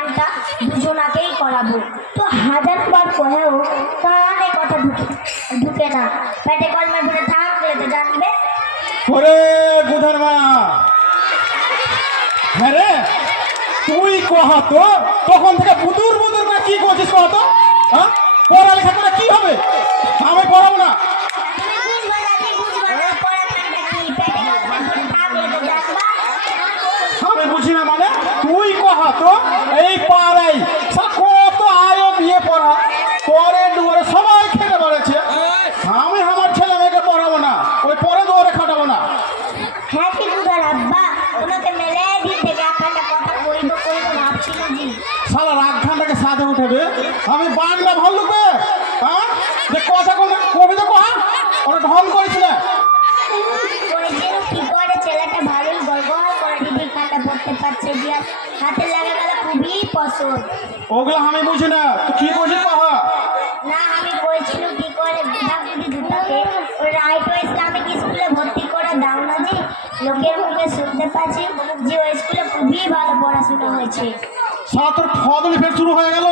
গানটা দুজনাকেই করাবো। তো হাজারবার কহেও কানে কথা ঢুকে না, পেটে কলমে ভরে থাকলে তো জানবে। ওরে বুধার মা, হ্যাঁ রে তুই কহা তো তখন থেকে বুদুর বুদুর করে কি করছিস কহা তো? হ্যাঁ, পড়ালেখা করে কি হবে? আমি পড়াবো না। আমি বুঝি না মানে তুই কহা তো এই পাড়াই কত আয়ো বিয়ে পড়া পরে দুয়ারে সবাই খেতে পারেছে। আমি আমার ছেলে মেয়েকে পড়াবো না, ওই পরে দুয়ারে খাটাবো না। হ্যাঁ ঠিক বুঝার আব্বা, ওনাকে মেলে দিতে একটা কথা কইব ভাবছিল জি। শালা রাগখানটাকে সাথে উঠেবে, আমি বাংলা ভাল্লুকে হ্যাঁ যে কথা কোনো কবিতা কহা ওরা ঢং করিস না। কি করে ছেলেটা ভালোই গল্প করে দিদি খানটা পড়তে পারছে যে হাতে লাগা গেল খুবই পছন্দ। ওগুলো আমি বুঝি না, তুই কি বুঝিস কহা? না আমি বলছিল কি করে বিভাগ দিদি দুটাকে ওই রাইট ইসলামিক স্কুলে ভর্তি করে দাও না জি। লোকের মুখে শুনতে পাচ্ছি যে ওই স্কুলে খুবই ভালো পড়াশোনা হয়েছে। শালা তোর ফদলি ফের শুরু হয়ে গেল,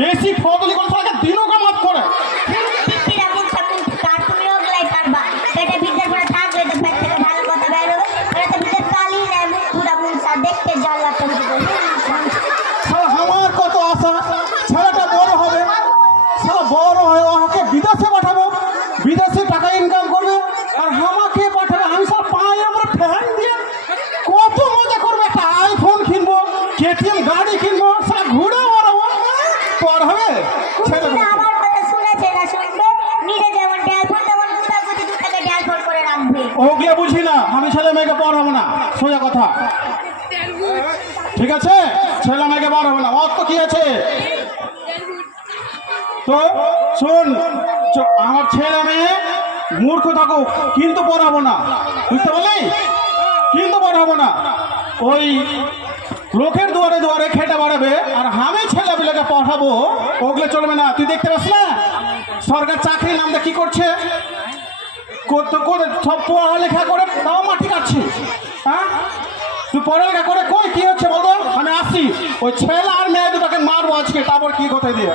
বেশি ফদলি করে তাকে দিনও কামাত করে। তুমি ওগুলাই পারবা, পেটে ভিতরে করে থাকলে তো পেট থেকে ভালো কথা বেরোবে। ওরা তো ভিতরে কালি নেয়, মুখ পুরা মুখটা দেখতে জ্বালা তো আমার কত আশা ছেলেটা বড় হবে, সারা বড় হয়ে ওকে বিদেশে পাঠাবো, বিদেশে টাকা ইনকাম করবে আর আমাকে পাঠাবে। আমি সব পাই আমরা ফ্যান দিয়ে কত মজা করবো, একটা আইফোন কিনবো, কেটিএম গাড়ি কিনবো, সারা ঘুরে বেড়াবো। পর হবে আমার কথা শুনেছে না শুনবে, নিজে যেমন টেলফোন তেমন দুটা করে দুটাকে টেলফোন করে রাখবে। ওগুলো বুঝি না, আমি ছেলে মেয়েকে পড়াবো না, সোজা কথা। ঠিক আছে, ছেলে মেয়েকে পড়াবো না, অত কি আছে। তো শোন, আমার ছেলে মেয়ে মূর্খ থাকুক কিন্তু পড়াবো না, বুঝতে পারলি? কিন্তু পড়াবো না, ওই লোকের দুয়ারে দুয়ারে খেটে বাড়াবে আর আমি ছেলেগুলোকে পড়াবো, ওগুলো চলবে না। তুই দেখতে পাস না সরকার চাকরির নামটা কি করছে, সব পড়ালেখা করে তাও মাটি কাটছে। হ্যাঁ, তুই পড়ালেখা করে কই কি হচ্ছে বলতো? আমি আসছি, ওই ছেলে আর মেয়ে দুটাকে মারবো আজকে, তারপর কি কোথায় দিয়ে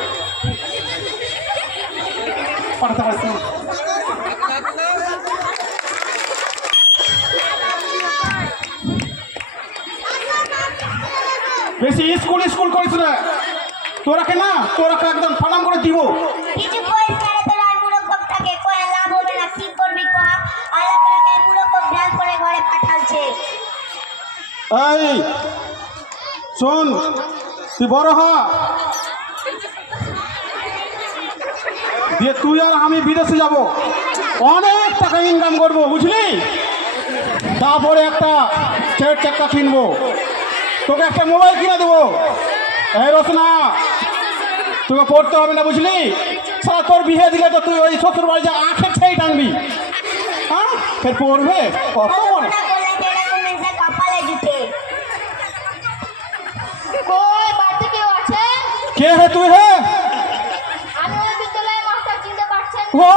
পাঠাতে পারছি। বেশি স্কুল স্কুল করিস না, তোরাকে না তোরাকে একদম প্রণাম করে দিব। কিছু কইস না রে, তোরা মূর্খ থাকে কই লাভ হবে না, কি করবি কহা? আল্লাহ তোকে মূর্খ জ্ঞান করে ঘরে পাঠালছে। এই শোন, তুই বড় হ দিয়ে তুই আর আমি বিদেশে যাব, অনেক টাকা ইনকাম করবো বুঝলি। তারপরে একটা 4 চাকা কিনবো, তোকে একটা মোবাইল কিনে দেবো। এই রচনা, তোকে পড়তে হবে না বুঝলি। সারা তোর বিয়ে দিলে তো তুই ওই শ্বশুর বাড়ি যা আখের ছাই টানবি, হ্যাঁ ফের পড়বে কত বড়। কপালে জুটে কই বাড়িতে কেউ আছে? কে হে তুই? হে আমি ওই বিদ্যালয়ের মাস্টার, চিনতে পারছেন? ও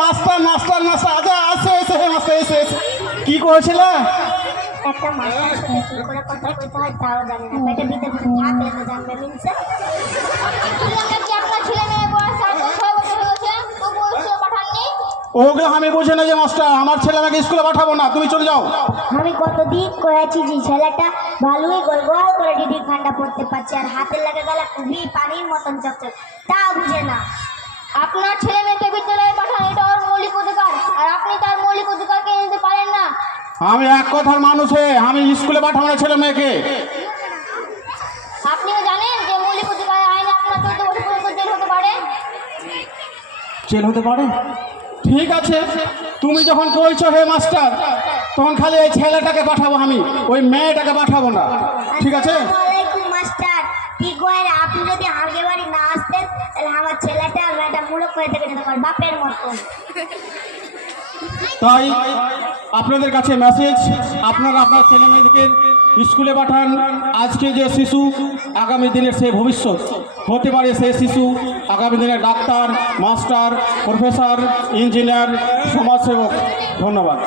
মাস্টার মাস্টার মাস্টার, আচ্ছা আসে এসে মাস্টার এসে কি করেছিল? একটা মাস্টার শুনে কি করে কথা কইতে হয় তাও জানে না, পেটে ভিতরে থাকলে তো জানবে মিনছে। কি আপনার ছেলে মেয়ে বয়স 6 বছর হয়েছে, তবু স্কুলে পাঠাননি? ওগুলো আমি বুঝি না যে মাস্টার, আমার ছেলে মেয়েকে স্কুলে পাঠাবো না, তুমি চলে যাও। আমি কতদিন কয়েছি যে ছেলেটা ভালোই গোল করে ডিডি খান্ডা পড়তে পারছে আর হাতে লেগে গেলে খুবই পানির মতন চকচক, তা বুঝে না। আপনার ছেলে মেয়েকে বিদ্যালয়ে পাঠান, এটা ওর মৌলিক অধিকার, আর আপনি তার মৌলিক অধিকারকে নিতে পারেন না। আমি এক কথার মানুষ হয়ে আমি স্কুলে পাঠাবো না ছেলে মেয়েকে। আপনিও জানেন যে মৌলিক অধিকার আইনে আপনার 14 বছর পর্যন্ত জেল হতে পারে। জেল হতে পারে? ঠিক আছে, তুমি যখন কইছো হে মাস্টার, তখন খালি এই ছেলেটাকে পাঠাবো, আমি ওই মেয়েটাকে পাঠাবো না, ঠিক আছে? ওয়ালাইকুম মাস্টার, কি করেন আপনি? যদি আগে বাড়ি না আসতেন তাহলে আমার ছেলেটা আর মেয়েটা মূর্খ হয়ে থেকে যেতে পারে বাপের মতন। তাই আপনাদের কাছে মেসেজ, আপনারা আপনার ছেলে মেয়েদেরকে স্কুলে পাঠান। আজকে যে শিশু আগামী দিনের সে ভবিষ্যৎ হতে পারে, সে শিশু আগামী দিনের ডাক্তার, মাস্টার, প্রফেসর, ইঞ্জিনিয়ার, সমাজসেবক। ধন্যবাদ।